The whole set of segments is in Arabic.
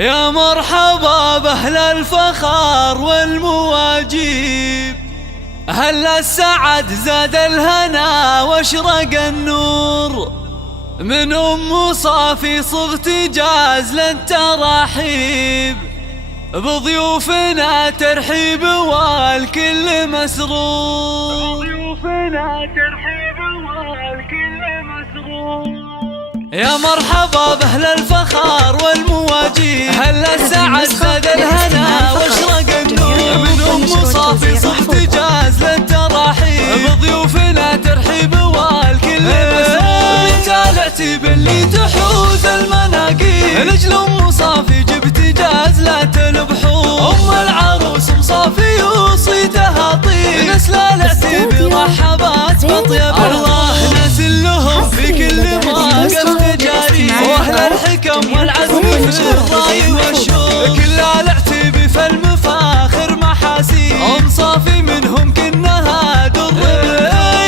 يا مرحبا بأهل الفخار والمواجيب، أهل السعد زاد الهنا واشرق النور، من أم صافي صغت جاز للتراحيب، بضيوفنا ترحيب والكل مسرور. يا مرحبا بأهل الفخار والمواجيب، أهل السعد زاد الهنا واشرق النور، من أم صافي صغت جاز للتراحيب، بضيوفنا ترحيب والكل مسرور. بنت العتيب اللي تحوز المناقيب، لجل أم صافي جبت جاز لا تنبحور، أم العروس أم صافي وصيتها طيب، نسل العتيب رحبات بطيب. الله ناس لهم في كل موقف تجاري، واهل الحكم والعزم في الراي والشوق، كل العتيب في المفاخر محاسيب، أم صافي منهم كنها در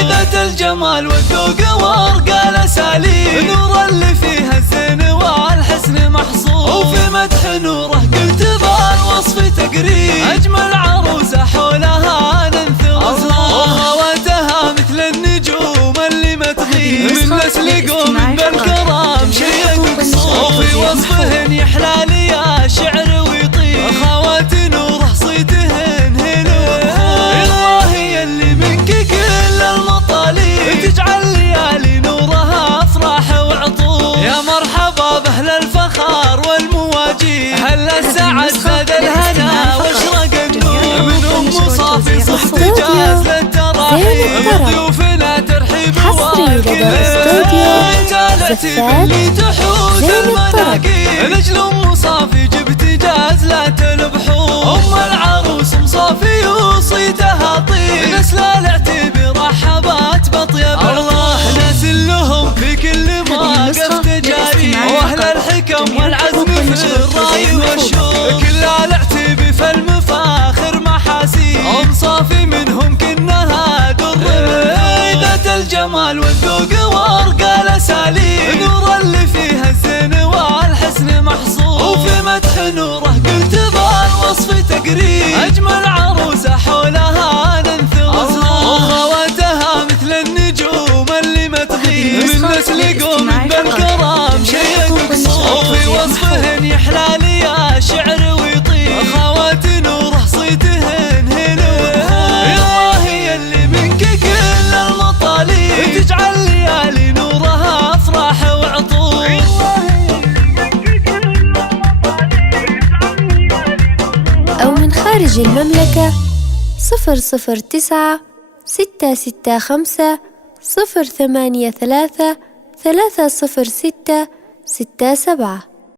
ذات الجمال والذوق وارقى الاساليب، نور اللي فيها الزين والحسن محصور، وفي مدح نوره قلت بالوصف تقريب، اجمل عروسه حولها ننثر، وخواتها مثل النجوم اللي ما تغيب، من نسل قوم بالكرام شيء مقصور، وفي وصفهن يحلى لي يا شعر ويطيب، خوات نوره صيتهن هنا الله يلي منك كل المطالب، تجعل ليالي نورها افراح وعطور. يا مرحبا باهل الفخار والمواجيب، اهل السعد زاد الهنا واشرق النور، من ام صافي صحت جاز للتراحيب، بضيوفنا ترحيب والكل انت العتيب اللي تحوز المناقيب، لجل ام صافي جبت جاز لا تنبحور، ام العروس ام صافي وصيتها طيب، نسل العتيب رحبات بطيب. الله ناس لهم في كل موقف تجاري، واهل الحكم والعزم في الراي والشوق، كل العتيب في المفاخر محاسيب، ام صافي منهم كنها در ذات الجمال والذوق وارقى الاساليب، نور اللي فيها الزين والحسن محصور، وفي مدح نوره قلت بالوصف تقريب، اجمل عروسه حولها ننثر، وخواتها مثل النجوم اللي ما تغيب، من نسل قوم بالكرام شيء مقصور، وفي وصفهن يحلى لي يا شعر ويطيب، خوات نوره صيتهن هنا الله يلي منك كل المطالب، تجعل ليالي نورها افراح وعطور. أو من خارج المملكة 009 665 083 306 67.